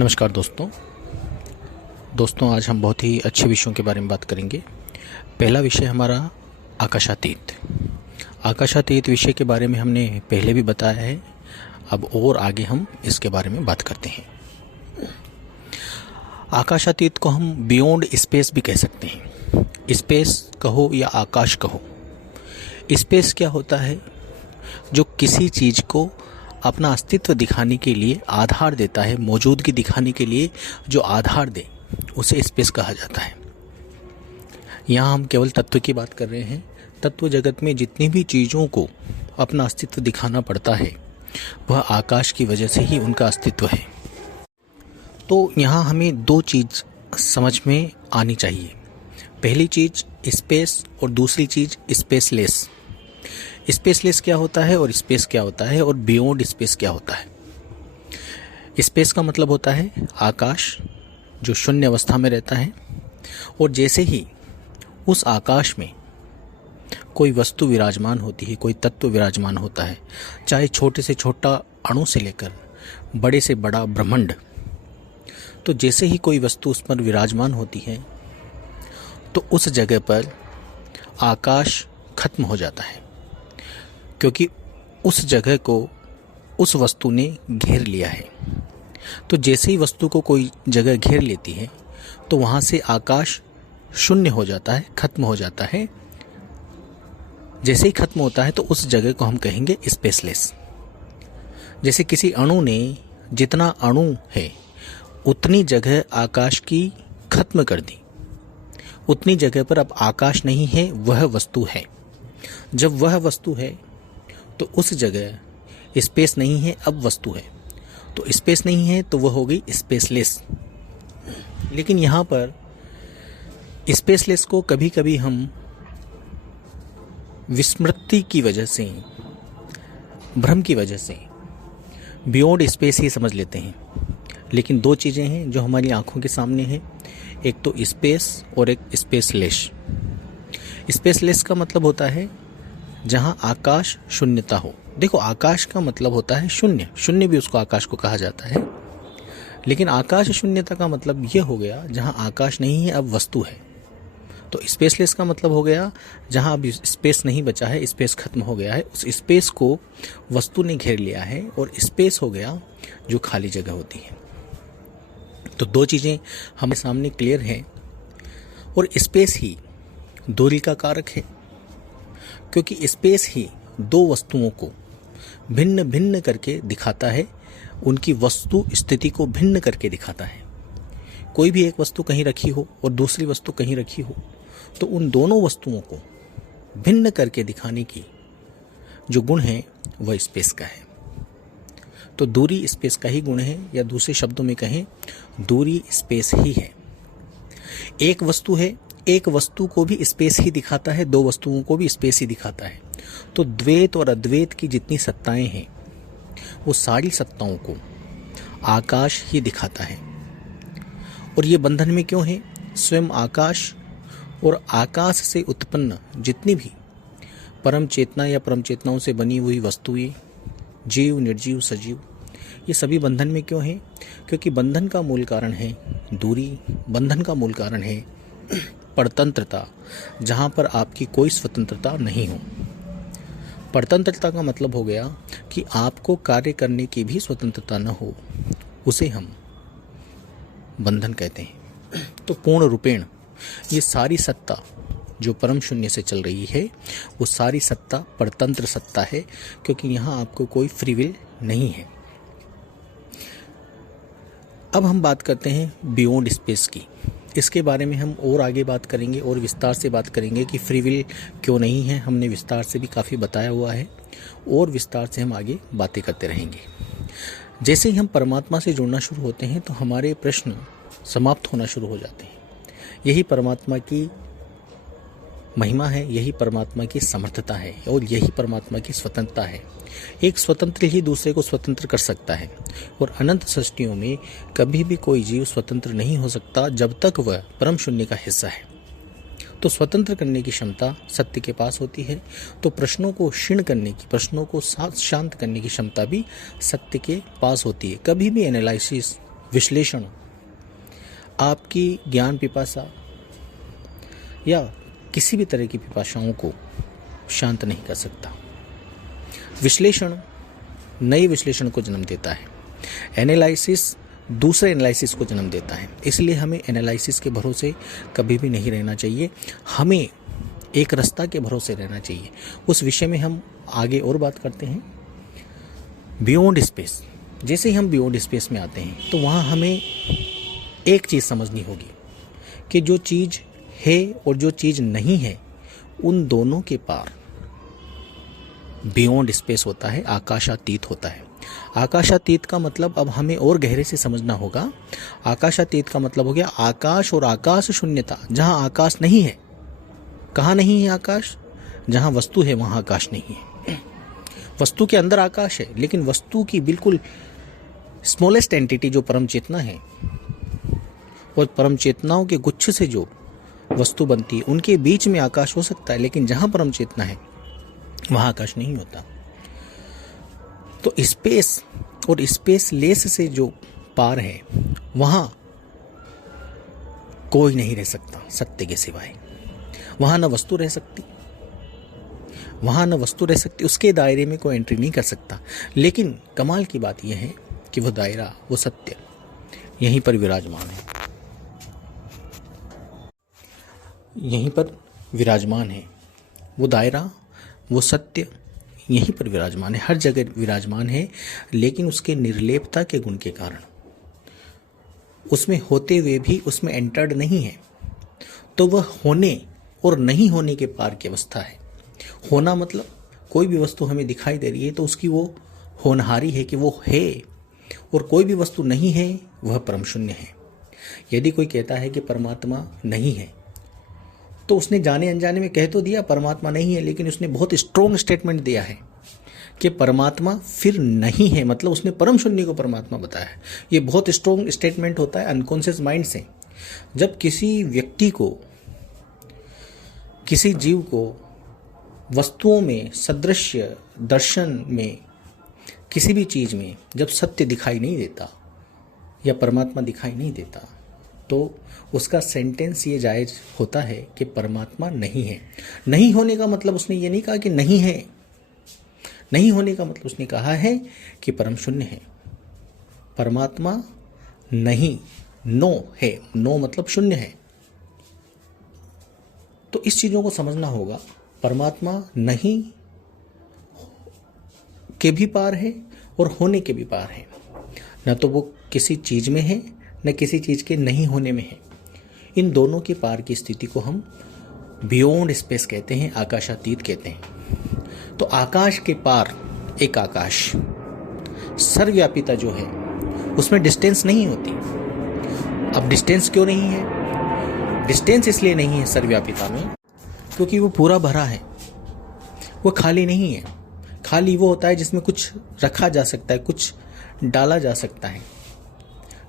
नमस्कार दोस्तों आज हम बहुत ही अच्छे विषयों के बारे में बात करेंगे। पहला विषय हमारा आकाशातीत। आकाशातीत विषय के बारे में हमने पहले भी बताया है, अब और आगे हम इसके बारे में बात करते हैं। आकाशातीत को हम बियॉन्ड स्पेस भी कह सकते हैं। स्पेस कहो या आकाश कहो। स्पेस क्या होता है? जो किसी चीज़ को अपना अस्तित्व दिखाने के लिए आधार देता है, मौजूदगी दिखाने के लिए जो आधार दे उसे स्पेस कहा जाता है। यहाँ हम केवल तत्व की बात कर रहे हैं। तत्व जगत में जितनी भी चीज़ों को अपना अस्तित्व दिखाना पड़ता है वह आकाश की वजह से ही उनका अस्तित्व है। तो यहाँ हमें दो चीज़ समझ में आनी चाहिए। पहली चीज़ स्पेस और दूसरी चीज़ स्पेसलेस। स्पेसलेस क्या होता है और स्पेस क्या होता है और बियॉन्ड स्पेस क्या होता है। स्पेस का मतलब होता है आकाश जो शून्य अवस्था में रहता है, और जैसे ही उस आकाश में कोई वस्तु विराजमान होती है, कोई तत्व विराजमान होता है, चाहे छोटे से छोटा अणु से लेकर बड़े से बड़ा ब्रह्मांड, तो जैसे ही कोई वस्तु उस पर विराजमान होती है तो उस जगह पर आकाश खत्म हो जाता है, क्योंकि उस जगह को उस वस्तु ने घेर लिया है। तो जैसे ही वस्तु को कोई जगह घेर लेती है तो वहाँ से आकाश शून्य हो जाता है, खत्म हो जाता है। जैसे ही खत्म होता है तो उस जगह को हम कहेंगे स्पेसलेस। जैसे किसी अणु ने जितना अणु है उतनी जगह आकाश की खत्म कर दी, उतनी जगह पर अब आकाश नहीं है, वह वस्तु है। जब वह वस्तु है तो उस जगह स्पेस नहीं है, अब वस्तु है। तो स्पेस नहीं है तो वह हो गई स्पेसलेस। लेकिन यहाँ पर स्पेसलेस को कभी कभी हम विस्मृति की वजह से, भ्रम की वजह से बियॉन्ड स्पेस ही समझ लेते हैं। लेकिन दो चीज़ें हैं जो हमारी आंखों के सामने हैं, एक तो स्पेस और एक स्पेसलेस। स्पेसलेस का मतलब होता है जहाँ आकाश शून्यता हो। देखो, आकाश का मतलब होता है शून्य, शून्य भी उसको आकाश को कहा जाता है। लेकिन आकाश शून्यता का मतलब यह हो गया जहाँ आकाश नहीं है, अब वस्तु है। तो स्पेसलेस का मतलब हो गया जहाँ अब स्पेस नहीं बचा है, स्पेस खत्म हो गया है, उस स्पेस को वस्तु ने घेर लिया है, और स्पेस हो गया जो खाली जगह होती है। तो दो चीज़ें हमारे सामने क्लियर हैं, और स्पेस ही दूरी का कारक है, क्योंकि स्पेस ही दो वस्तुओं को भिन्न भिन्न करके दिखाता है, उनकी वस्तु स्थिति को भिन्न करके दिखाता है। कोई भी एक वस्तु कहीं रखी हो और दूसरी वस्तु कहीं रखी हो, तो उन दोनों वस्तुओं को भिन्न करके दिखाने की जो गुण है वह स्पेस का है। तो दूरी स्पेस का ही गुण है, या दूसरे शब्दों में कहें दूरी स्पेस ही है। एक वस्तु है, एक वस्तु को भी स्पेस ही दिखाता है, दो वस्तुओं को भी स्पेस ही दिखाता है। तो द्वैत और अद्वैत की जितनी सत्ताएं हैं वो सारी सत्ताओं को आकाश ही दिखाता है। और ये बंधन में क्यों है? स्वयं आकाश और आकाश से उत्पन्न जितनी भी परम चेतना या परम चेतनाओं से बनी हुई वस्तुएं, जीव, निर्जीव, सजीव, ये सभी बंधन में क्यों है? क्योंकि बंधन का मूल कारण है दूरी, बंधन का मूल कारण है परतंत्रता, जहाँ पर आपकी कोई स्वतंत्रता नहीं हो। परतंत्रता का मतलब हो गया कि आपको कार्य करने की भी स्वतंत्रता न हो, उसे हम बंधन कहते हैं। तो पूर्ण रूपेण ये सारी सत्ता जो परम शून्य से चल रही है वो सारी सत्ता परतंत्र सत्ता है, क्योंकि यहाँ आपको कोई फ्री विल नहीं है। अब हम बात करते हैं बियॉन्ड स्पेस की। इसके बारे में हम और आगे बात करेंगे और विस्तार से बात करेंगे कि फ्री विल क्यों नहीं है। हमने विस्तार से भी काफ़ी बताया हुआ है, और विस्तार से हम आगे बातें करते रहेंगे। जैसे ही हम परमात्मा से जुड़ना शुरू होते हैं तो हमारे प्रश्न समाप्त होना शुरू हो जाते हैं। यही परमात्मा की महिमा है, यही परमात्मा की समर्थता है, और यही परमात्मा की स्वतंत्रता है। एक स्वतंत्र ही दूसरे को स्वतंत्र कर सकता है, और अनंत सृष्टियों में कभी भी कोई जीव स्वतंत्र नहीं हो सकता जब तक वह परम शून्य का हिस्सा है। तो स्वतंत्र करने की क्षमता सत्य के पास होती है, तो प्रश्नों को क्षीण करने की, प्रश्नों को शांत करने की क्षमता भी सत्य के पास होती है। कभी भी एनालिसिस विश्लेषण आपकी ज्ञान पिपासा या किसी भी तरह की पिपासाओं को शांत नहीं कर सकता। विश्लेषण नए विश्लेषण को जन्म देता है, एनालिसिस दूसरे एनालिसिस को जन्म देता है। इसलिए हमें एनालिसिस के भरोसे कभी भी नहीं रहना चाहिए, हमें एक रास्ता के भरोसे रहना चाहिए। उस विषय में हम आगे और बात करते हैं। बियॉन्ड स्पेस, जैसे ही हम बियॉन्ड स्पेस में आते हैं तो वहाँ हमें एक चीज़ समझनी होगी कि जो चीज़ है और जो चीज़ नहीं है उन दोनों के पार बियॉन्ड स्पेस होता है, आकाशातीत होता है। आकाशातीत का मतलब अब हमें और गहरे से समझना होगा। आकाशातीत का मतलब हो गया आकाश और आकाश शून्यता, जहाँ आकाश नहीं है। कहाँ नहीं है आकाश? जहाँ वस्तु है वहाँ आकाश नहीं है। वस्तु के अंदर आकाश है, लेकिन वस्तु की बिल्कुल स्मॉलेस्ट एंटिटी जो परम चेतना है और परम चेतनाओं के गुच्छ से जो वस्तु बनती है उनके बीच में आकाश हो सकता है, लेकिन जहाँ परम चेतना है वहाँ आकाश नहीं होता। तो स्पेस और स्पेसलेस से जो पार है वहाँ कोई नहीं रह सकता सत्य के सिवाय। वहाँ न वस्तु रह सकती, उसके दायरे में कोई एंट्री नहीं कर सकता। लेकिन कमाल की बात यह है कि वो दायरा, वो सत्य यहीं पर विराजमान है, वो दायरा, वो सत्य यहीं पर विराजमान है, हर जगह विराजमान है। लेकिन उसके निर्लेपता के गुण के कारण उसमें होते हुए भी उसमें एंटर्ड नहीं है। तो वह होने और नहीं होने के पार की अवस्था है। होना मतलब कोई भी वस्तु हमें दिखाई दे रही है तो उसकी वो होनहारी है कि वो है, और कोई भी वस्तु नहीं है वह परम शून्य है। यदि कोई कहता है कि परमात्मा नहीं है तो उसने जाने अनजाने में कह तो दिया परमात्मा नहीं है, लेकिन उसने बहुत स्ट्रोंग स्टेटमेंट दिया है कि परमात्मा फिर नहीं है, मतलब उसने परम शून्य को परमात्मा बताया है। ये बहुत स्ट्रोंग स्टेटमेंट होता है अनकॉन्शियस माइंड से। जब किसी व्यक्ति को, किसी जीव को वस्तुओं में, सदृश्य दर्शन में, किसी भी चीज में जब सत्य दिखाई नहीं देता या परमात्मा दिखाई नहीं देता तो उसका सेंटेंस ये जायज होता है कि परमात्मा नहीं है। नहीं होने का मतलब उसने ये नहीं कहा कि नहीं है, नहीं होने का मतलब उसने कहा है कि परम शून्य है। परमात्मा नहीं, नो है, नो मतलब शून्य है। तो इस चीजों को समझना होगा। परमात्मा नहीं के भी पार है और होने के भी पार है। न तो वो किसी चीज में है न किसी चीज के नहीं होने में है। इन दोनों के पार की स्थिति को हम बियॉन्ड स्पेस कहते हैं, आकाशातीत कहते हैं। तो आकाश के पार एक आकाश, सर्वव्यापिता जो है उसमें डिस्टेंस नहीं होती। अब डिस्टेंस क्यों नहीं है? डिस्टेंस इसलिए नहीं है सर्वव्यापिता में क्योंकि वो पूरा भरा है, वो खाली नहीं है। खाली वो होता है जिसमें कुछ रखा जा सकता है, कुछ डाला जा सकता है।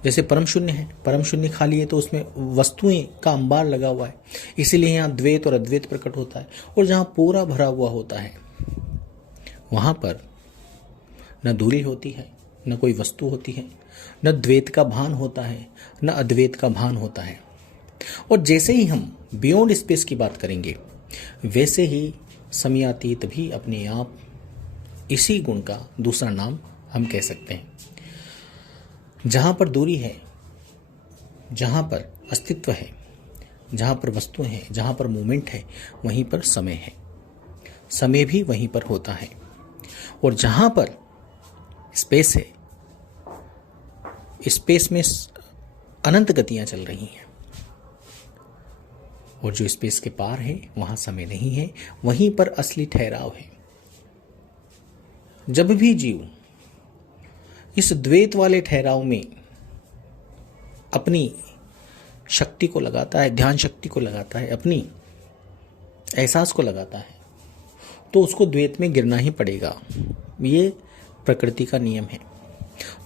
जैसे परम शून्य है, परम शून्य खाली है तो उसमें वस्तुएं का अंबार लगा हुआ है, इसीलिए यहाँ द्वैत और अद्वैत प्रकट होता है। और जहाँ पूरा भरा हुआ होता है वहाँ पर न दूरी होती है, न कोई वस्तु होती है, न द्वैत का भान होता है, न अद्वैत का भान होता है। और जैसे ही हम बियॉन्ड स्पेस की बात करेंगे वैसे ही समयातीत भी अपने आप इसी गुण का दूसरा नाम हम कह सकते हैं। जहाँ पर दूरी है, जहाँ पर अस्तित्व है, जहाँ पर वस्तु है, जहाँ पर मूवमेंट है, वहीं पर समय है। समय भी वहीं पर होता है। और जहाँ पर स्पेस है, स्पेस में अनंत गतियाँ चल रही हैं। और जो स्पेस के पार है वहाँ समय नहीं है, वहीं पर असली ठहराव है। जब भी जीव इस द्वैत वाले ठहराव में अपनी शक्ति को लगाता है, ध्यान शक्ति को लगाता है, अपनी एहसास को लगाता है, तो उसको द्वैत में गिरना ही पड़ेगा। ये प्रकृति का नियम है।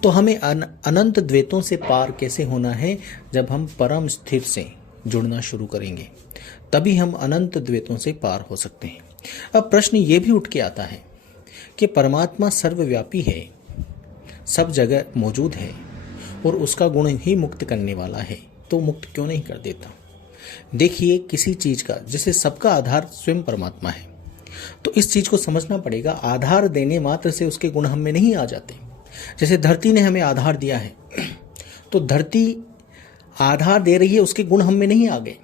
तो हमें अनंत द्वैतों से पार कैसे होना है? जब हम परम स्थिर से जुड़ना शुरू करेंगे तभी हम अनंत द्वैतों से पार हो सकते हैं। अब प्रश्न ये भी उठ के आता है कि परमात्मा सर्वव्यापी है, सब जगह मौजूद है, और उसका गुण ही मुक्त करने वाला है, तो मुक्त क्यों नहीं कर देता। देखिए, किसी चीज का, जैसे सबका आधार स्वयं परमात्मा है, तो इस चीज को समझना पड़ेगा। आधार देने मात्र से उसके गुण हम में नहीं आ जाते। जैसे धरती ने हमें आधार दिया है, तो धरती आधार दे रही है, उसके गुण हम में नहीं आ गए।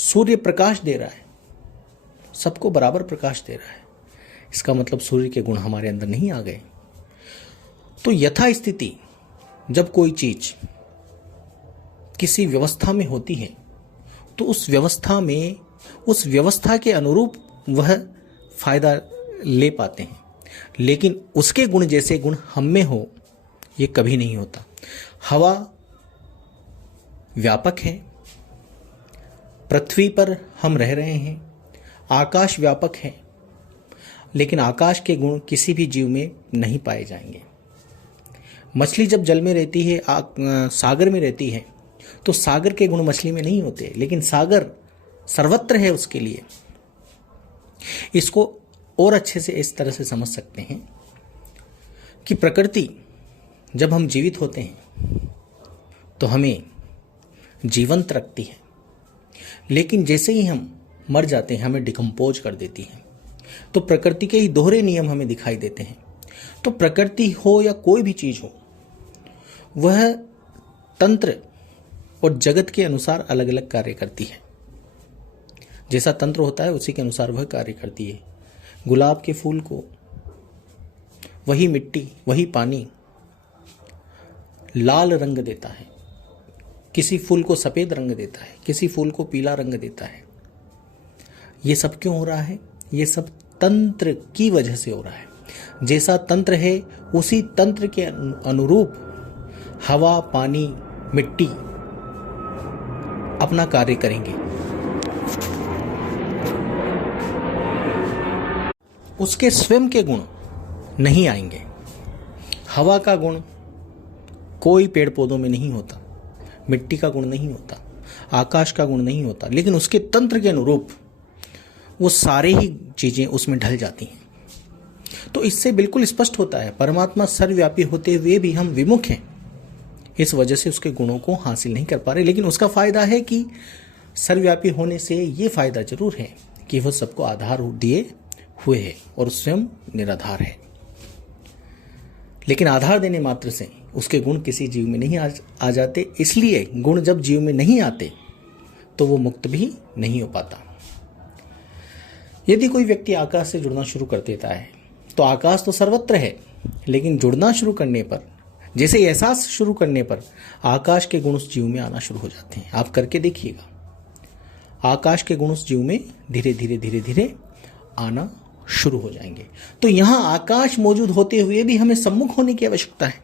सूर्य प्रकाश दे रहा है, सबको बराबर प्रकाश दे रहा है, इसका मतलब सूर्य के गुण हमारे अंदर नहीं आ गए। तो यथा स्थिति जब कोई चीज किसी व्यवस्था में होती है, तो उस व्यवस्था के अनुरूप वह फायदा ले पाते हैं, लेकिन उसके गुण जैसे गुण हम में हो, ये कभी नहीं होता। हवा व्यापक है, पृथ्वी पर हम रह रहे हैं, आकाश व्यापक है, लेकिन आकाश के गुण किसी भी जीव में नहीं पाए जाएंगे। मछली जब जल में रहती है, सागर में रहती है, तो सागर के गुण मछली में नहीं होते, लेकिन सागर सर्वत्र है उसके लिए। इसको और अच्छे से इस तरह से समझ सकते हैं कि प्रकृति जब हम जीवित होते हैं तो हमें जीवंत रखती है, लेकिन जैसे ही हम मर जाते हैं हमें डिकम्पोज कर देती है। तो प्रकृति के ही दोहरे नियम हमें दिखाई देते हैं। तो प्रकृति हो या कोई भी चीज हो, वह तंत्र और जगत के अनुसार अलग अलग कार्य करती है। जैसा तंत्र होता है उसी के अनुसार वह कार्य करती है। गुलाब के फूल को वही मिट्टी, वही पानी लाल रंग देता है, किसी फूल को सफेद रंग देता है, किसी फूल को पीला रंग देता है। ये सब क्यों हो रहा है? ये सब तंत्र की वजह से हो रहा है। जैसा तंत्र है उसी तंत्र के अनुरूप हवा, पानी, मिट्टी अपना कार्य करेंगे। उसके स्वयं के गुण नहीं आएंगे। हवा का गुण कोई पेड़ पौधों में नहीं होता, मिट्टी का गुण नहीं होता, आकाश का गुण नहीं होता, लेकिन उसके तंत्र के अनुरूप वो सारे ही चीजें उसमें ढल जाती हैं। तो इससे बिल्कुल स्पष्ट होता है परमात्मा सर्वव्यापी होते हुए भी हम विमुख हैं, इस वजह से उसके गुणों को हासिल नहीं कर पा रहे। लेकिन उसका फायदा है कि सर्वव्यापी होने से ये फायदा जरूर है कि वह सबको आधार दिए हुए है और स्वयं निराधार है। लेकिन आधार देने मात्र से उसके गुण किसी जीव में नहीं आ जाते। इसलिए गुण जब जीव में नहीं आते तो वो मुक्त भी नहीं हो पाता। यदि कोई व्यक्ति आकाश से जुड़ना शुरू कर देता है तो आकाश तो सर्वत्र है, लेकिन जुड़ना शुरू करने पर, जैसे एहसास शुरू करने पर आकाश के गुण उस जीव में आना शुरू हो जाते हैं। आप करके देखिएगा, आकाश के गुण उस जीव में धीरे धीरे धीरे धीरे आना शुरू हो जाएंगे। तो यहां आकाश मौजूद होते हुए भी हमें सम्मुख होने की आवश्यकता है।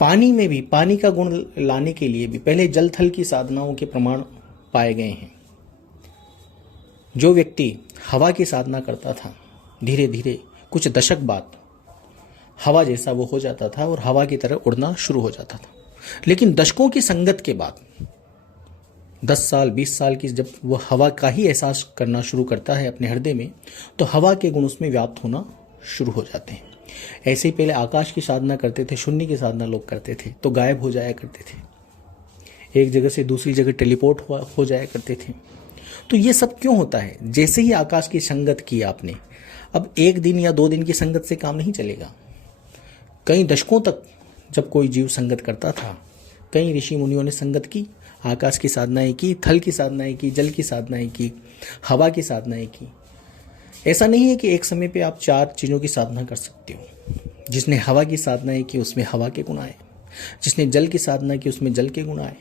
पानी में भी पानी का गुण लाने के लिए भी पहले जल थल की साधनाओं के प्रमाण पाए गए हैं। जो व्यक्ति हवा की साधना करता था, धीरे धीरे कुछ दशक बाद हवा जैसा वो हो जाता था और हवा की तरह उड़ना शुरू हो जाता था। लेकिन दशकों की संगत के बाद 10 साल 20 साल की जब वो हवा का ही एहसास करना शुरू करता है अपने हृदय में, तो हवा के गुण उसमें व्याप्त होना शुरू हो जाते हैं। ऐसे ही पहले आकाश की साधना करते थे, शून्य की साधना लोग करते थे तो गायब हो जाया करते थे, एक जगह से दूसरी जगह टेलीपोर्ट हो जाया करते थे। तो ये सब क्यों होता है? जैसे ही आकाश की संगत की आपने, अब 1 दिन या 2 दिन की संगत से काम नहीं चलेगा। कई दशकों तक जब कोई जीव संगत करता था, कई ऋषि मुनियों ने संगत की, आकाश की साधनाएं की, थल की साधनाएं की, जल की साधनाएं की, हवा की साधनाएं की। ऐसा नहीं है कि एक समय पे आप 4 चीज़ों की साधना कर सकते हो। जिसने हवा की साधनाएं की उसमें हवा के गुण आए, जिसने जल की साधना की उसमें जल के गुण आए।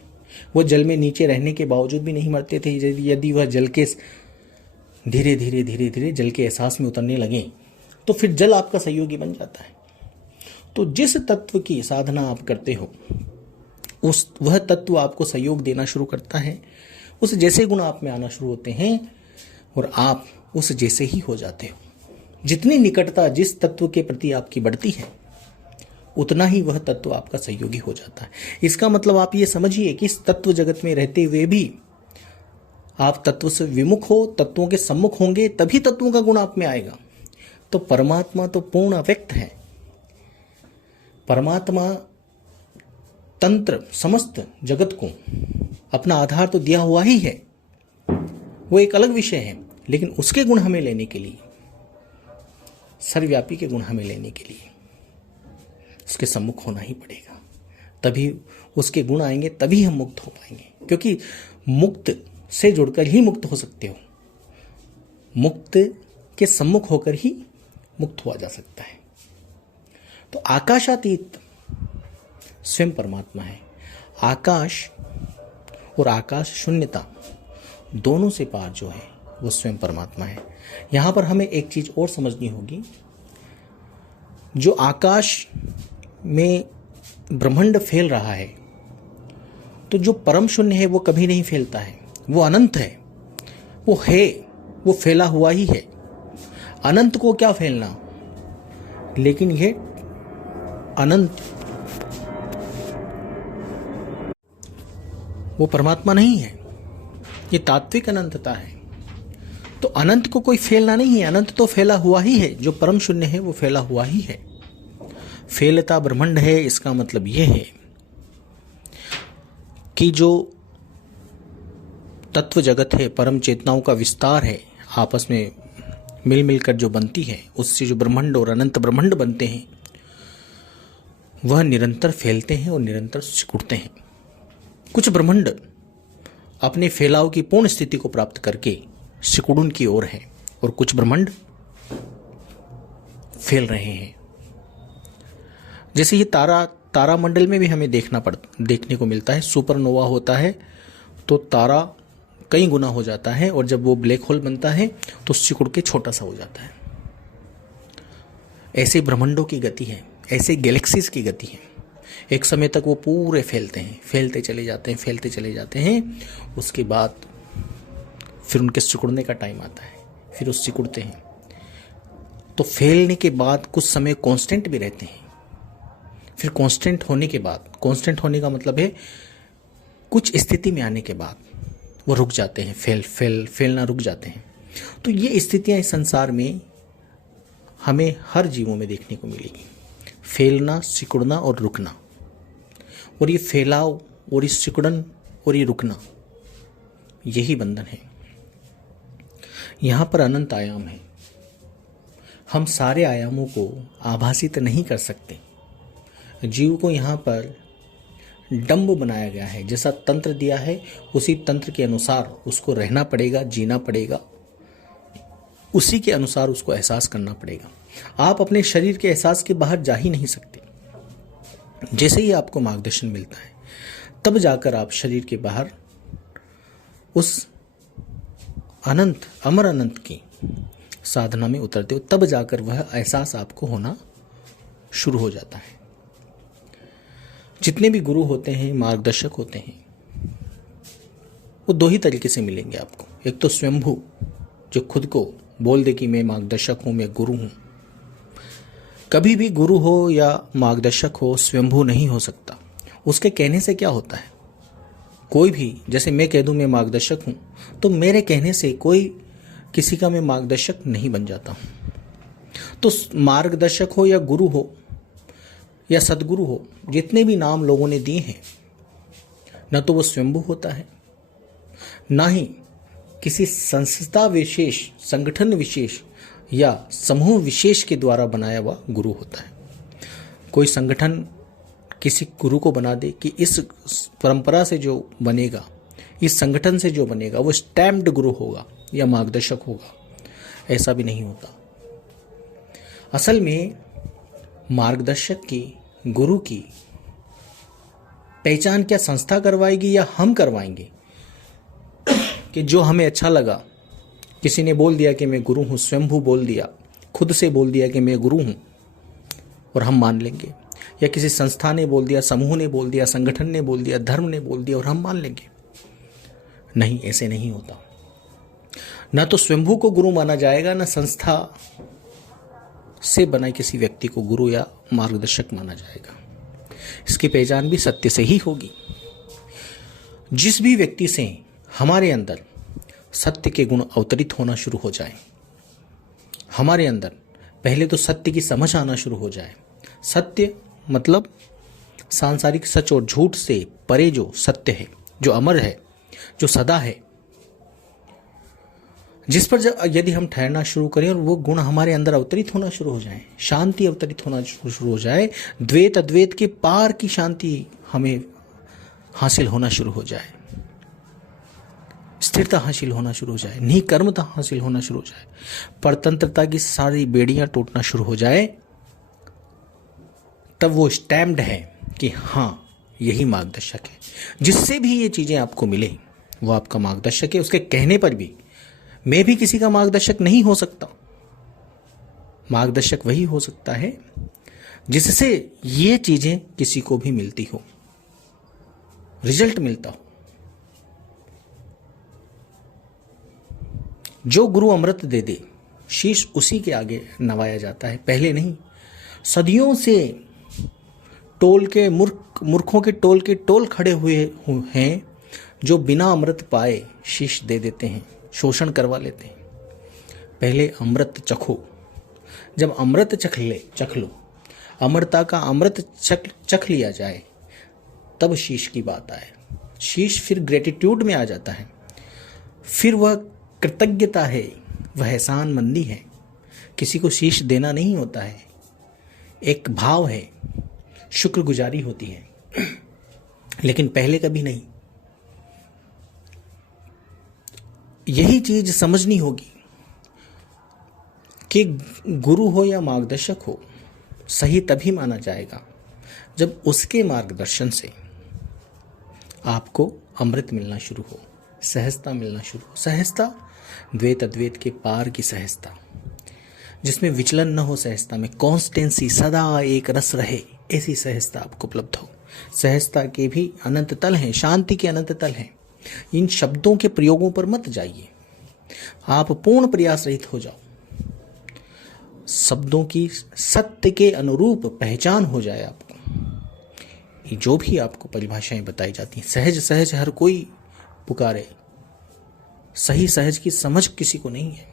वो जल में नीचे रहने के बावजूद भी नहीं मरते थे। यदि वह जल के धीरे धीरे धीरे धीरे जल के एहसास में उतरने लगे तो फिर जल आपका सहयोगी बन जाता है। तो जिस तत्व की साधना आप करते हो वह तत्व आपको सहयोग देना शुरू करता है, उस जैसे गुण आप में आना शुरू होते हैं और आप उस जैसे ही हो जाते हो। जितनी निकटता जिस तत्व के प्रति आपकी बढ़ती है उतना ही वह तत्व आपका सहयोगी हो जाता है। इसका मतलब आप ये समझिए कि इस तत्व जगत में रहते हुए भी आप तत्व से विमुख हो, तत्वों के सम्मुख होंगे तभी तत्वों का गुण आप में आएगा। तो परमात्मा तो पूर्ण अव्यक्त है, परमात्मा तंत्र समस्त जगत को अपना आधार तो दिया हुआ ही है, वो एक अलग विषय है, लेकिन उसके गुण हमें लेने के लिए, सर्वव्यापी के गुण हमें लेने के लिए उसके सम्मुख होना ही पड़ेगा। तभी उसके गुण आएंगे, तभी हम मुक्त हो पाएंगे, क्योंकि मुक्त से जुड़कर ही मुक्त हो सकते हो। मुक्त के सम्मुख होकर ही मुक्त हुआ जा सकता है। तो आकाशातीत स्वयं परमात्मा है। आकाश और आकाश शून्यता दोनों से पार जो है वो स्वयं परमात्मा है। यहां पर हमें एक चीज और समझनी होगी, जो आकाश में ब्रह्मांड फैल रहा है, तो जो परम शून्य है वो कभी नहीं फैलता है, वो अनंत है, वो है, वो फैला हुआ ही है। अनंत को क्या फैलना, लेकिन ये अनंत वो परमात्मा नहीं है, ये तात्विक अनंतता है। तो अनंत को कोई फैलना नहीं है, अनंत तो फैला हुआ ही है। जो परम शून्य है वो फैला हुआ ही है। फैलता ब्रह्मांड है, इसका मतलब यह है कि जो तत्व जगत है, परम चेतनाओं का विस्तार है, आपस में मिल मिलकर जो बनती है, उससे जो ब्रह्मांड और अनंत ब्रह्मांड बनते हैं, वह निरंतर फैलते हैं और निरंतर सिकुड़ते हैं। कुछ ब्रह्मांड अपने फैलाव की पूर्ण स्थिति को प्राप्त करके सिकुड़न की ओर है, और कुछ ब्रह्मांड फैल रहे हैं। जैसे ये तारामंडल में भी हमें देखने को मिलता है। सुपरनोवा होता है तो तारा कई गुना हो जाता है, और जब वो ब्लैक होल बनता है तो सिकुड़ के छोटा सा हो जाता है। ऐसे ब्रह्मांडों की गति है, ऐसे गैलेक्सीज की गति है। एक समय तक वो पूरे फैलते हैं, फैलते चले जाते हैं, फैलते चले जाते हैं। उसके बाद फिर उनके सिकुड़ने का टाइम आता है, फिर वो सिकुड़ते हैं। तो फैलने के बाद कुछ समय कांस्टेंट भी रहते हैं, फिर कांस्टेंट होने के बाद, कांस्टेंट होने का मतलब है कुछ स्थिति में आने के बाद वो रुक जाते हैं, फैलना रुक जाते हैं। तो ये स्थितियां इस संसार में हमें हर जीवों में देखने को मिलेगी, फैलना, सिकुड़ना और रुकना। और ये फैलाव और ये सिकुड़न और ये रुकना, यही बंधन है। यहां पर अनंत आयाम है। हम सारे आयामों को आभासित नहीं कर सकते। जीव को यहाँ पर डंब बनाया गया है। जैसा तंत्र दिया है, उसी तंत्र के अनुसार उसको रहना पड़ेगा, जीना पड़ेगा, उसी के अनुसार उसको एहसास करना पड़ेगा। आप अपने शरीर के एहसास के बाहर जा ही नहीं सकते। जैसे ही आपको मार्गदर्शन मिलता है, तब जाकर आप शरीर के बाहर उस अनंत, अमर अनंत की साधना में उतरते हो, तब जाकर वह एहसास आपको होना शुरू हो जाता है। जितने भी गुरु होते हैं, मार्गदर्शक होते हैं, वो दो ही तरीके से मिलेंगे आपको। एक तो स्वयंभू, जो खुद को बोल दे कि मैं मार्गदर्शक हूं, मैं गुरु हूं। कभी भी गुरु हो या मार्गदर्शक हो स्वयंभू नहीं हो सकता। उसके कहने से क्या होता है, कोई भी, जैसे मैं कह दूं मैं मार्गदर्शक हूं, तो मेरे कहने से कोई किसी का मैं मार्गदर्शक नहीं बन जाता हूं। तो मार्गदर्शक हो या गुरु हो या सदगुरु हो, जितने भी नाम लोगों ने दिए हैं, न तो वो स्वयंभू होता है, ना ही किसी संस्था विशेष, संगठन विशेष या समूह विशेष के द्वारा बनाया हुआ गुरु होता है। कोई संगठन किसी गुरु को बना दे कि इस परंपरा से जो बनेगा, इस संगठन से जो बनेगा, वो स्टैम्प्ड गुरु होगा या मार्गदर्शक होगा, ऐसा भी नहीं होता। असल में मार्गदर्शक की, गुरु की पहचान क्या संस्था करवाएगी या हम करवाएंगे? कि जो हमें अच्छा लगा, किसी ने बोल दिया कि मैं गुरु हूं, स्वयंभू बोल दिया, खुद से बोल दिया कि मैं गुरु हूं, और हम मान लेंगे। या किसी संस्था ने बोल दिया, समूह ने बोल दिया, संगठन ने बोल दिया, धर्म ने बोल दिया, और हम मान लेंगे। नहीं, ऐसे नहीं होता। ना तो स्वयंभू को गुरु माना जाएगा, ना संस्था से बनाए किसी व्यक्ति को गुरु या मार्गदर्शक माना जाएगा। इसकी पहचान भी सत्य से ही होगी। जिस भी व्यक्ति से हमारे अंदर सत्य के गुण अवतरित होना शुरू हो जाए, हमारे अंदर पहले तो सत्य की समझ आना शुरू हो जाए, सत्य मतलब सांसारिक सच और झूठ से परे जो सत्य है, जो अमर है, जो सदा है, जिस पर यदि हम ठहरना शुरू करें और वो गुण हमारे अंदर अवतरित होना शुरू हो जाए, शांति अवतरित होना शुरू हो जाए, द्वैत अद्वैत के पार की शांति हमें हासिल होना शुरू हो जाए, स्थिरता हासिल होना शुरू हो जाए, निकर्मता हासिल होना शुरू हो जाए, परतंत्रता की सारी बेड़ियां टूटना शुरू हो जाए, तब वो स्टैम्प्ड है कि हाँ यही मार्गदर्शक है। जिससे भी ये चीजें आपको मिले वो आपका मार्गदर्शक है। उसके कहने पर भी मैं भी किसी का मार्गदर्शक नहीं हो सकता। मार्गदर्शक वही हो सकता है जिससे ये चीजें किसी को भी मिलती हो, रिजल्ट मिलता हो। जो गुरु अमृत दे दे, शीश उसी के आगे नवाया जाता है, पहले नहीं। सदियों से टोल के मूर्खों के टोल के टोल खड़े हुए हैं जो बिना अमृत पाए शीश दे देते हैं, शोषण करवा लेते हैं। पहले अमृत चखो। जब अमृत चख लो, अमरता का अमृत चख लिया जाए, तब शीश की बात आए। शीश फिर ग्रेटिट्यूड में आ जाता है, फिर वह कृतज्ञता है, वह एहसानमंदी है। किसी को शीश देना नहीं होता है, एक भाव है, शुक्रगुजारी होती है, लेकिन पहले कभी नहीं। यही चीज समझनी होगी कि गुरु हो या मार्गदर्शक हो, सही तभी माना जाएगा जब उसके मार्गदर्शन से आपको अमृत मिलना शुरू हो, सहजता मिलना शुरू हो। सहजता द्वैत अद्वैत के पार की सहजता, जिसमें विचलन न हो, सहजता में कॉन्स्टेंसी, सदा एक रस रहे, ऐसी सहजता आपको उपलब्ध हो। सहजता के भी अनंत तल हैं, शांति के अनंत तल हैं। इन शब्दों के प्रयोगों पर मत जाइए, आप पूर्ण प्रयास रहित हो जाओ। शब्दों की सत्य के अनुरूप पहचान हो जाए आपको। जो भी आपको परिभाषाएं बताई जाती हैं, सहज सहज हर कोई पुकारे, सही सहज की समझ किसी को नहीं है।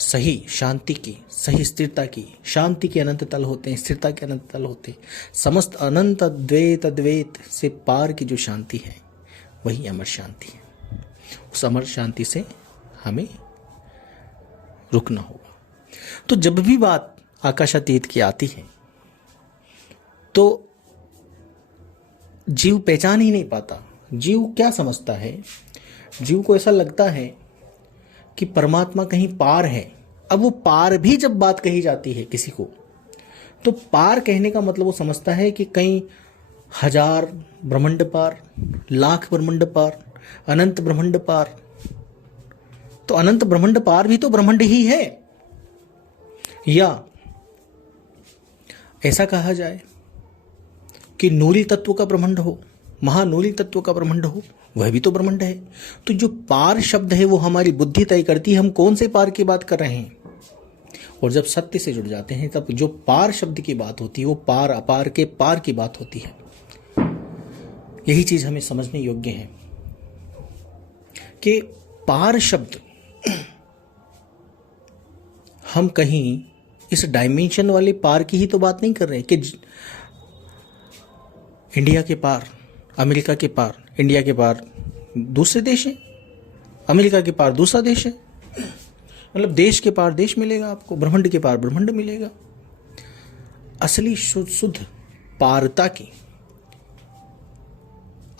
सही शांति की, सही स्थिरता की, शांति के अनंत तल होते हैं, स्थिरता के अनंत तल होते हैं। समस्त अनंत द्वैत अद्वैत से पार की जो शांति है वही अमर शांति है। उस अमर शांति से हमें रुकना होगा। तो जब भी बात आकाशातीत की आती है तो जीव पहचान ही नहीं पाता। जीव क्या समझता है? जीव को ऐसा लगता है कि परमात्मा कहीं पार है। अब वो पार भी जब बात कही जाती है किसी को, तो पार कहने का मतलब वो समझता है कि कहीं 1000 ब्रह्मांड पार, लाख ब्रह्मांड पार, अनंत ब्रह्मांड पार। तो अनंत ब्रह्मांड पार भी तो ब्रह्मांड ही है। या ऐसा कहा जाए कि नूरी तत्व का ब्रह्मांड हो, महानूरी तत्व का ब्रह्मांड हो, वह भी तो ब्रह्मांड है। तो जो पार शब्द है वो हमारी बुद्धि तय करती है हम कौन से पार की बात कर रहे हैं। और जब सत्य से जुड़ जाते हैं तब जो पार शब्द की बात होती है वो पार अपार के पार की बात होती है। यही चीज हमें समझने योग्य है कि पार शब्द हम कहीं इस डायमेंशन वाले पार की ही तो बात नहीं कर रहे कि इंडिया के पार, अमेरिका के पार, इंडिया के पार दूसरे देश है, अमेरिका के पार दूसरा देश है। मतलब देश के पार देश मिलेगा आपको, ब्रह्मांड के पार ब्रह्मांड मिलेगा। असली शुद्ध पारता की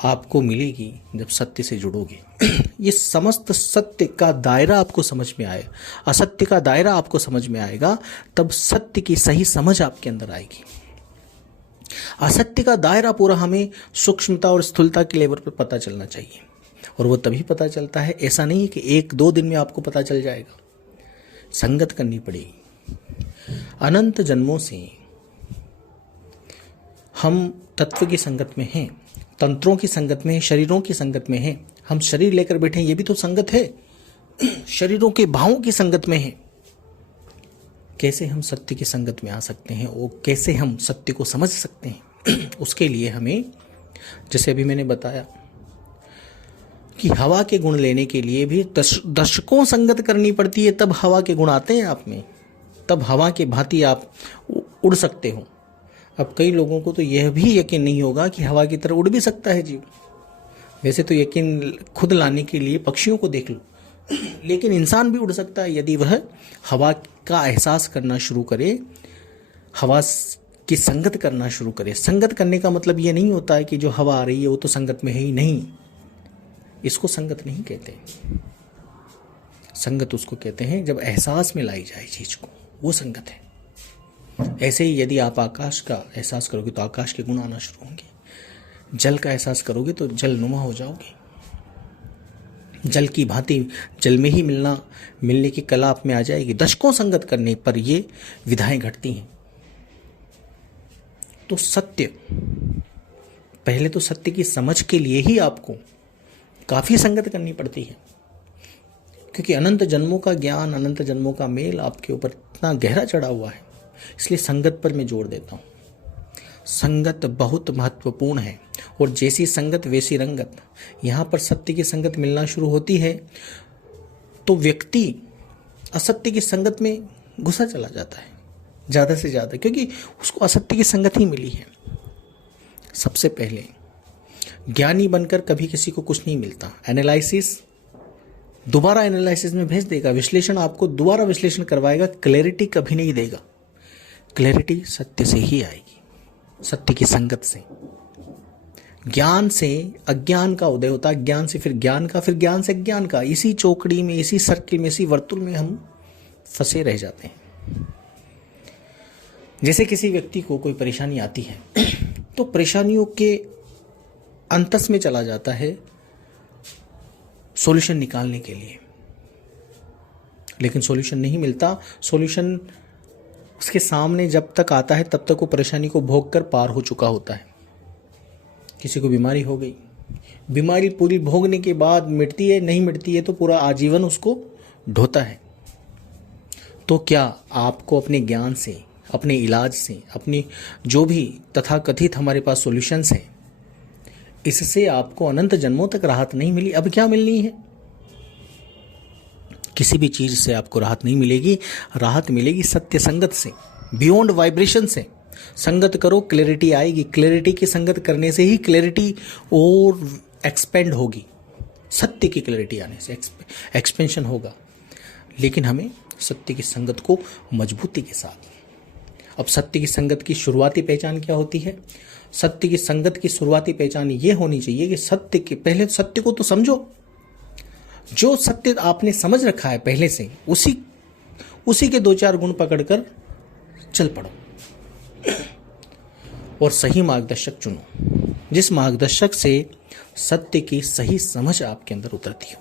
आपको मिलेगी जब सत्य से जुड़ोगे। ये समस्त सत्य का दायरा आपको समझ में आए, असत्य का दायरा आपको समझ में आएगा, तब सत्य की सही समझ आपके अंदर आएगी। असत्य का दायरा पूरा हमें सूक्ष्मता और स्थूलता के लेवल पर पता चलना चाहिए, और वो तभी पता चलता है। ऐसा नहीं है कि 1-2 दिन में आपको पता चल जाएगा, संगत करनी पड़ेगी। अनंत जन्मों से हम तत्व की संगत में हैं, तंत्रों की संगत में हैं, शरीरों की संगत में हैं। हम शरीर लेकर बैठे हैं, ये भी तो संगत है। शरीरों के भावों की संगत में है। कैसे हम सत्य की संगत में आ सकते हैं, वो कैसे हम सत्य को समझ सकते हैं? उसके लिए हमें, जैसे अभी मैंने बताया कि हवा के गुण लेने के लिए भी दशकों संगत करनी पड़ती है, तब हवा के गुण आते हैं आप में, तब हवा के भांति आप उड़ सकते हो। अब कई लोगों को तो यह भी यकीन नहीं होगा कि हवा की तरह उड़ भी सकता है जीव। वैसे तो यकीन खुद लाने के लिए पक्षियों को देख लो, लेकिन इंसान भी उड़ सकता है यदि वह हवा का एहसास करना शुरू करे, हवा की संगत करना शुरू करे। संगत करने का मतलब ये नहीं होता है कि जो हवा आ रही है वो तो संगत में है ही नहीं, इसको संगत नहीं कहते। संगत उसको कहते हैं जब एहसास में लाई जाए चीज को, वो संगत है। ऐसे ही यदि आप आकाश का एहसास करोगे तो आकाश के गुण आना शुरू होंगे, जल का एहसास करोगे तो जलनुमा हो जाओगे, जल की भांति जल में ही मिलने की कला आप में आ जाएगी। दशकों संगत करने पर ये विधाएं घटती हैं। तो सत्य, पहले तो सत्य की समझ के लिए ही आपको काफी संगत करनी पड़ती है, क्योंकि अनंत जन्मों का ज्ञान, अनंत जन्मों का मेल आपके ऊपर इतना गहरा चढ़ा हुआ है। इसलिए संगत पर मैं जोर देता हूं। संगत बहुत महत्वपूर्ण है, और जैसी संगत वैसी रंगत। यहां पर सत्य की संगत मिलना शुरू होती है तो व्यक्ति असत्य की संगत में घुसा चला जाता है ज्यादा से ज्यादा, क्योंकि उसको असत्य की संगत ही मिली है। सबसे पहले ज्ञानी बनकर कभी किसी को कुछ नहीं मिलता। एनालिसिस दोबारा एनालिसिस में भेज देगा, विश्लेषण आपको दोबारा विश्लेषण करवाएगा, क्लैरिटी कभी नहीं देगा। क्लैरिटी सत्य से ही आएगी, सत्य की संगत से। ज्ञान से अज्ञान का उदय होता है, ज्ञान से फिर ज्ञान का, फिर ज्ञान से ज्ञान का। इसी चौकड़ी में, इसी सर्किल में, इसी वर्तुल में हम फंसे रह जाते हैं। जैसे किसी व्यक्ति को कोई परेशानी आती है तो परेशानियों के अंतस में चला जाता है सॉल्यूशन निकालने के लिए, लेकिन सॉल्यूशन नहीं मिलता। सॉल्यूशन उसके सामने जब तक आता है तब तक वो परेशानी को भोग कर पार हो चुका होता है। किसी को बीमारी हो गई, बीमारी पूरी भोगने के बाद मिटती है, नहीं मिटती है तो पूरा आजीवन उसको ढोता है। तो क्या आपको अपने ज्ञान से, अपने इलाज से, अपनी जो भी तथाकथित हमारे पास सॉल्यूशंस हैं, इससे आपको अनंत जन्मों तक राहत नहीं मिली? अब क्या मिलनी है? किसी भी चीज से आपको राहत नहीं मिलेगी। राहत मिलेगी सत्य संगत से, बियॉन्ड वाइब्रेशन से। संगत करो, क्लैरिटी आएगी। क्लैरिटी की संगत करने से ही क्लैरिटी और एक्सपेंड होगी। सत्य की क्लैरिटी आने से एक्सपेंशन होगा। लेकिन हमें सत्य की संगत को मजबूती के साथ। अब सत्य की संगत की शुरुआती पहचान क्या होती है? सत्य की संगत की शुरुआती पहचान ये होनी चाहिए कि सत्य के पहले सत्य को तो समझो। जो सत्य आपने समझ रखा है पहले से, उसी के 2-4 गुण पकड़कर चल पड़ो और सही मार्गदर्शक चुनो, जिस मार्गदर्शक से सत्य की सही समझ आपके अंदर उतरती हो,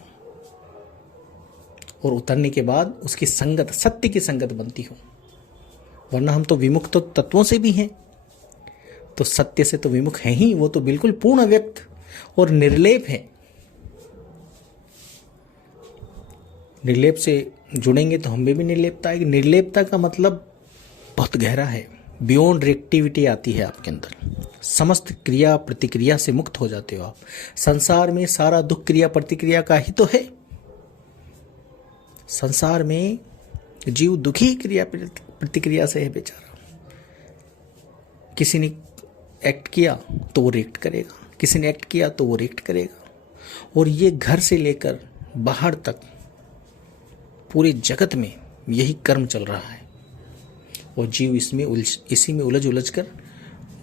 और उतरने के बाद उसकी संगत, सत्य की संगत बनती हो। वरना हम तो विमुक्त तत्वों से भी हैं, तो सत्य से तो विमुख है ही। वो तो बिल्कुल पूर्ण व्यक्त और निर्लेप है। निर्लेप से जुड़ेंगे तो हमें भी निर्लेपता आएगी। निर्लेपता का मतलब बहुत गहरा है। बियॉन्ड रिएक्टिविटी आती है आपके अंदर। समस्त क्रिया प्रतिक्रिया से मुक्त हो जाते हो आप। संसार में सारा दुख क्रिया प्रतिक्रिया का ही तो है। संसार में जीव दुखी क्रिया प्रतिक्रिया से है बेचारा। किसी ने एक्ट किया तो वो रिएक्ट करेगा, किसी ने एक्ट किया तो वो रिएक्ट करेगा। और ये घर से लेकर बाहर तक पूरे जगत में यही कर्म चल रहा है, और जीव इसी में उलझ कर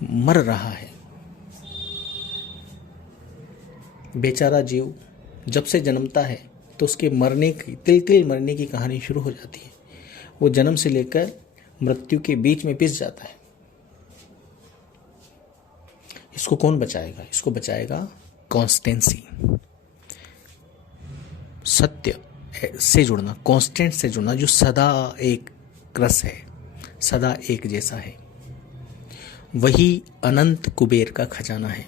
मर रहा है। बेचारा जीव जब से जन्मता है तो उसके मरने की, तिल तिल मरने की कहानी शुरू हो जाती है। वो जन्म से लेकर मृत्यु के बीच में पिस जाता है। इसको कौन बचाएगा? इसको बचाएगा कॉन्स्टेंसी, सत्य से जुड़ना, कांस्टेंट से जुड़ना, जो सदा एक रस है, सदा एक जैसा है। वही अनंत कुबेर का खजाना है।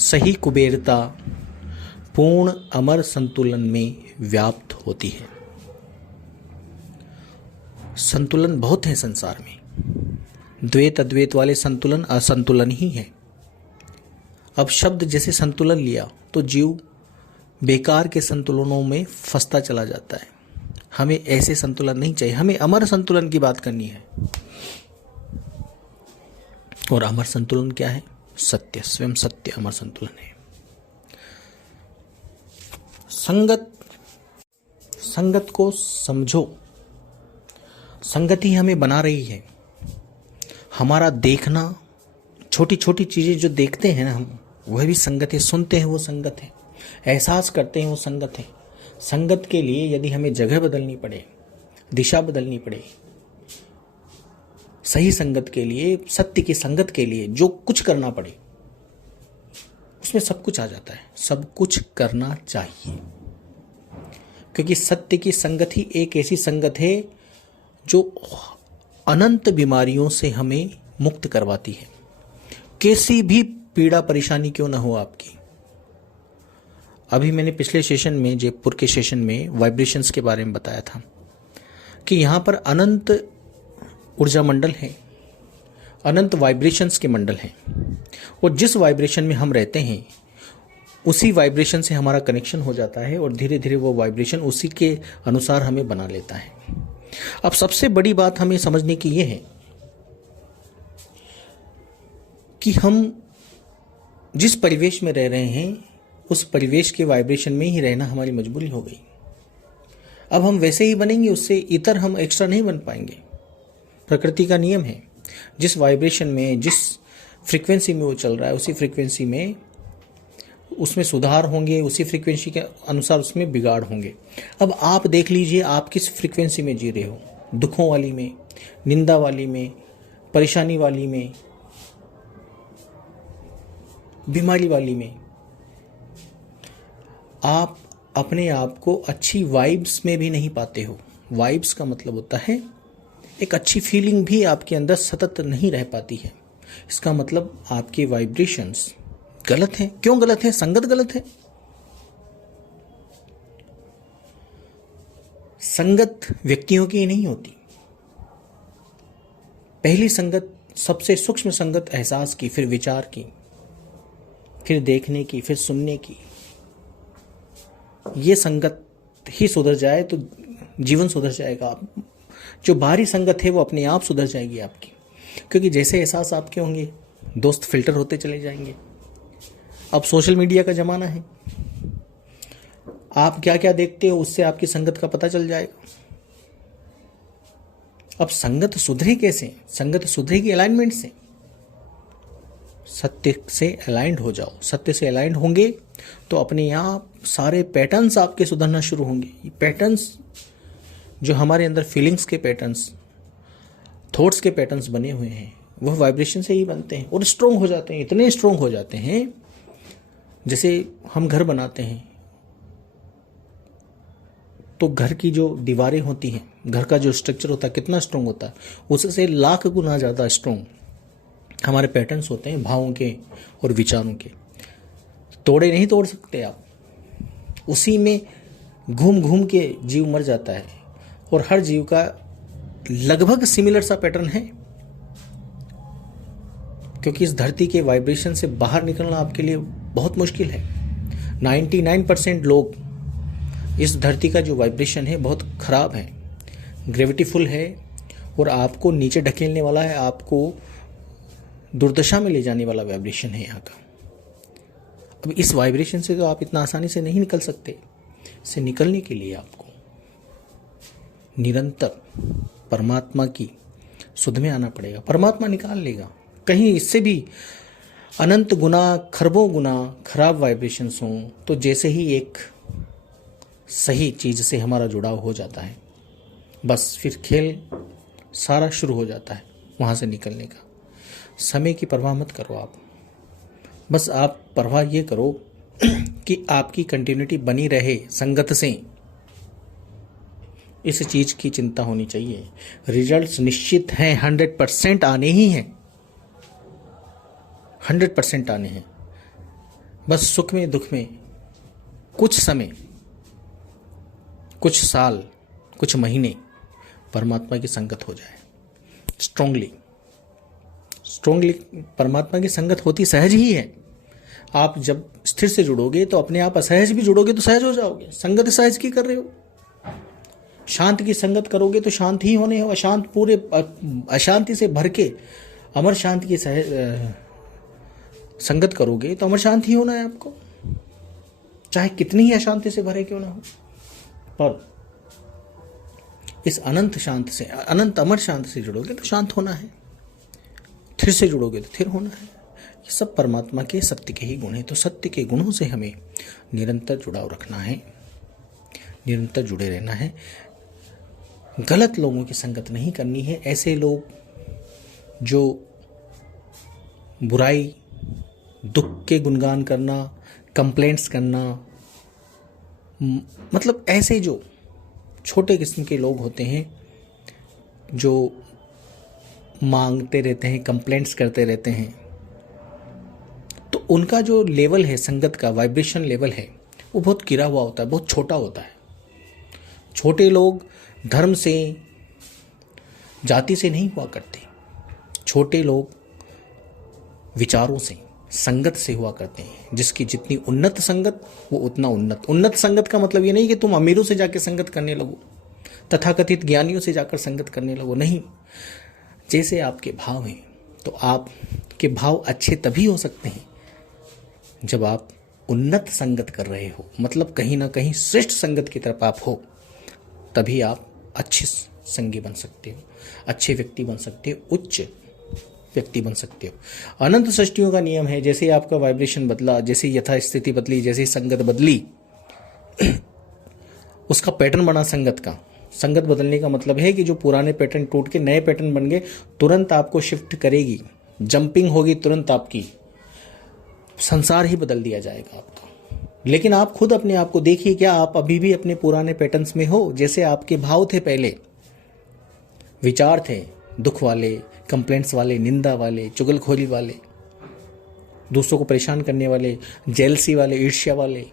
सही कुबेरता पूर्ण अमर संतुलन में व्याप्त होती है। संतुलन बहुत है संसार में। द्वैत अद्वैत वाले संतुलन असंतुलन ही है। अब शब्द जैसे संतुलन लिया तो जीव बेकार के संतुलनों में फंसता चला जाता है। हमें ऐसे संतुलन नहीं चाहिए, हमें अमर संतुलन की बात करनी है। और अमर संतुलन क्या है? सत्य, स्वयं सत्य अमर संतुलन है। संगत को समझो। संगत ही हमें बना रही है। हमारा देखना, छोटी छोटी चीजें जो देखते हैं ना हम, वह भी संगत है। सुनते हैं वो संगत है। एहसास करते हैं वो संगत है। संगत के लिए यदि हमें जगह बदलनी पड़े, दिशा बदलनी पड़े, सही संगत के लिए, सत्य की संगत के लिए जो कुछ करना पड़े, उसमें सब कुछ आ जाता है। सब कुछ करना चाहिए, क्योंकि सत्य की संगत ही एक ऐसी संगत है जो अनंत बीमारियों से हमें मुक्त करवाती है। कैसी भी पीड़ा परेशानी क्यों ना हो आपकी। अभी मैंने पिछले सेशन में, जयपुर के सेशन में वाइब्रेशंस के बारे में बताया था कि यहाँ पर अनंत ऊर्जा मंडल है, अनंत वाइब्रेशंस के मंडल हैं, और जिस वाइब्रेशन में हम रहते हैं उसी वाइब्रेशन से हमारा कनेक्शन हो जाता है और धीरे धीरे वो वाइब्रेशन उसी के अनुसार हमें बना लेता है। अब सबसे बड़ी बात हमें समझने की ये है कि हम जिस परिवेश में रह रहे हैं उस परिवेश के वाइब्रेशन में ही रहना हमारी मजबूरी हो गई। अब हम वैसे ही बनेंगे, उससे इतर हम एक्स्ट्रा नहीं बन पाएंगे। प्रकृति का नियम है, जिस वाइब्रेशन में, जिस फ्रीक्वेंसी में वो चल रहा है, उसी फ्रीक्वेंसी में उसमें सुधार होंगे, उसी फ्रीक्वेंसी के अनुसार उसमें बिगाड़ होंगे। अब आप देख लीजिए आप किस फ्रीक्वेंसी में जी रहे हो, दुखों वाली में, निंदा वाली में, परेशानी वाली में, बीमारी वाली में। आप अपने आप को अच्छी वाइब्स में भी नहीं पाते हो। वाइब्स का मतलब होता है एक अच्छी फीलिंग भी आपके अंदर सतत नहीं रह पाती है। इसका मतलब आपके वाइब्रेशंस गलत हैं। क्यों गलत है? संगत गलत है। संगत व्यक्तियों की नहीं होती। पहली संगत, सबसे सूक्ष्म संगत एहसास की, फिर विचार की, फिर देखने की, फिर सुनने की। ये संगत ही सुधर जाए तो जीवन सुधर जाएगा। जो बाहरी संगत है वो अपने आप सुधर जाएगी आपकी, क्योंकि जैसे एहसास आपके होंगे दोस्त फिल्टर होते चले जाएंगे। अब सोशल मीडिया का जमाना है, आप क्या क्या देखते हो उससे आपकी संगत का पता चल जाएगा। अब संगत सुधरे कैसे? संगत सुधरेगी अलाइनमेंट से। सत्य से अलाइंड हो जाओ। सत्य से अलाइंड होंगे तो अपने आप सारे पैटर्न्स आपके सुधरना शुरू होंगे। ये पैटर्न्स जो हमारे अंदर फीलिंग्स के पैटर्न्स, थॉट्स के पैटर्न्स बने हुए हैं, वह वाइब्रेशन से ही बनते हैं और स्ट्रोंग हो जाते हैं। इतने स्ट्रोंग हो जाते हैं, जैसे हम घर बनाते हैं तो घर की जो दीवारें होती हैं, घर का जो स्ट्रक्चर होता है कितना स्ट्रोंग होता है, उससे लाख गुना ज़्यादा स्ट्रोंग हमारे पैटर्न्स होते हैं, भावों के और विचारों के। तोड़े नहीं तोड़ सकते आप। उसी में घूम घूम के जीव मर जाता है और हर जीव का लगभग सिमिलर सा पैटर्न है, क्योंकि इस धरती के वाइब्रेशन से बाहर निकलना आपके लिए बहुत मुश्किल है। 99% लोग, इस धरती का जो वाइब्रेशन है बहुत खराब है, ग्रेविटीफुल है और आपको नीचे ढकेलने वाला है, आपको दुर्दशा में ले जाने वाला वाइब्रेशन है यहाँ का। अब इस वाइब्रेशन से तो आप इतना आसानी से नहीं निकल सकते। इससे निकलने के लिए आपको निरंतर परमात्मा की सुध में आना पड़ेगा। परमात्मा निकाल लेगा। कहीं इससे भी अनंत गुना, खरबों गुना खराब वाइब्रेशंस हों तो जैसे ही एक सही चीज़ से हमारा जुड़ाव हो जाता है, बस फिर खेल सारा शुरू हो जाता है वहाँ से निकलने का। समय की परवाह मत करो आप, बस आप परवाह ये करो कि आपकी कंटिन्यूटी बनी रहे संगत से। इस चीज़ की चिंता होनी चाहिए। रिजल्ट्स निश्चित हैं, 100% आने ही हैं, 100% आने हैं। बस सुख में दुख में कुछ समय, कुछ साल, कुछ महीने परमात्मा की संगत हो जाए। स्ट्रांगली परमात्मा की संगत होती सहज ही है। आप जब स्थिर से जुड़ोगे तो अपने आप असहज भी जुड़ोगे तो सहज हो जाओगे। संगत सहज की कर रहे हो। शांत की संगत करोगे तो शांत ही होने हो। अशांत पूरे अशांति से भर के अमर शांत की संगत करोगे तो अमर शांत ही होना है आपको, चाहे कितनी ही अशांति से भरे क्यों ना हो। पर इस अनंत शांत से, अनंत अमर शांत से जुड़ोगे तो शांत होना है, थिर से जुड़ोगे तो थिर होना है। ये सब परमात्मा के सत्य के ही गुण हैं। तो सत्य के गुणों से हमें निरंतर जुड़ाव रखना है, निरंतर जुड़े रहना है। गलत लोगों की संगत नहीं करनी है। ऐसे लोग जो बुराई, दुख के गुणगान करना, कंप्लेंट्स करना, मतलब ऐसे जो छोटे किस्म के लोग होते हैं जो मांगते रहते हैं, कंप्लेंट्स करते रहते हैं, तो उनका जो लेवल है संगत का, वाइब्रेशन लेवल है, वो बहुत गिरा हुआ होता है, बहुत छोटा होता है। छोटे लोग धर्म से, जाति से नहीं हुआ करते। छोटे लोग विचारों से, संगत से हुआ करते हैं। जिसकी जितनी उन्नत संगत वो उतना उन्नत। उन्नत संगत का मतलब ये नहीं कि तुम अमीरों से जाकर संगत करने लगो, तथाकथित ज्ञानियों से जाकर संगत करने लगो, नहीं। जैसे आपके भाव हैं तो आपके भाव अच्छे तभी हो सकते हैं जब आप उन्नत संगत कर रहे हो, मतलब कहीं ना कहीं श्रेष्ठ संगत की तरफ आप हो, तभी आप अच्छे संगी बन सकते हो, अच्छे व्यक्ति बन सकते हो, उच्च व्यक्ति बन सकते हो। अनंत सृष्टियों का नियम है, जैसे आपका वाइब्रेशन बदला, जैसे यथास्थिति बदली, जैसे संगत बदली, उसका पैटर्न बना संगत का। संगत बदलने का मतलब है कि जो पुराने पैटर्न टूट के नए पैटर्न बन गए, तुरंत आपको शिफ्ट करेगी, जंपिंग होगी तुरंत आपकी, संसार ही बदल दिया जाएगा आपका। लेकिन आप खुद अपने आप को देखिए, क्या आप अभी भी अपने पुराने पैटर्न्स में हो? जैसे आपके भाव थे पहले, विचार थे दुख वाले, कंप्लेंट्स वाले, निंदा वाले, चुगलखोरी वाले, दूसरों को परेशान करने वाले, जेलसी वाले, ईर्ष्या वाले,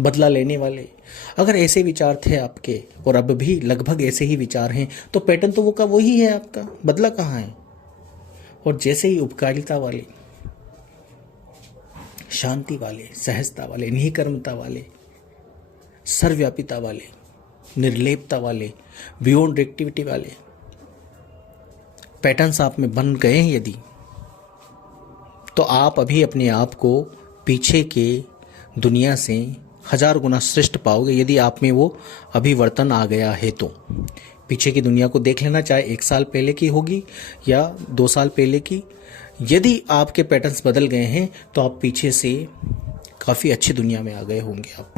बदला लेने वाले, अगर ऐसे विचार थे आपके और अब भी लगभग ऐसे ही विचार हैं, तो पैटर्न तो वो का वही है आपका, बदला कहाँ है? और जैसे ही उपकारिता वाले, शांति वाले, सहजता वाले, निःकर्मता वाले, सर्वव्यापिता वाले, निर्लेपता वाले, बियॉन्ड एक्टिविटी वाले पैटर्न्स आप में बन गए हैं यदि, तो आप अभी अपने आप को पीछे के दुनिया से 1000 गुना श्रेष्ठ पाओगे। यदि आप में वो अभिवर्तन आ गया है तो पीछे की दुनिया को देख लेना, चाहे 1 साल पहले की होगी या 2 साल पहले की। यदि आपके पैटर्न्स बदल गए हैं तो आप पीछे से काफ़ी अच्छी दुनिया में आ गए होंगे आप।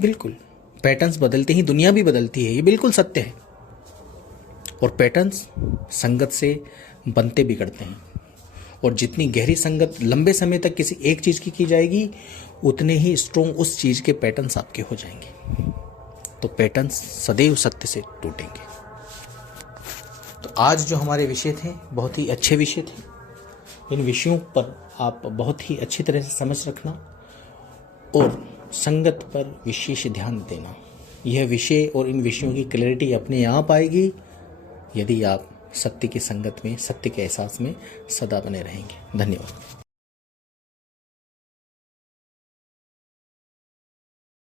बिल्कुल, पैटर्न्स बदलते ही दुनिया भी बदलती है, ये बिल्कुल सत्य है। और पैटर्न्स संगत से बनते बिगड़ते हैं, और जितनी गहरी संगत लंबे समय तक किसी एक चीज़ की जाएगी, उतने ही स्ट्रोंग उस चीज़ के पैटर्न्स आपके हो जाएंगे। तो पैटर्न्स सदैव सत्य से टूटेंगे। तो आज जो हमारे विषय थे बहुत ही अच्छे विषय थे। इन विषयों पर आप बहुत ही अच्छी तरह से समझ रखना और संगत पर विशेष ध्यान देना। यह विषय और इन विषयों की क्लैरिटी अपने आप आएगी यदि आप सत्य की संगत में, सत्य के एहसास में सदा बने रहेंगे। धन्यवाद।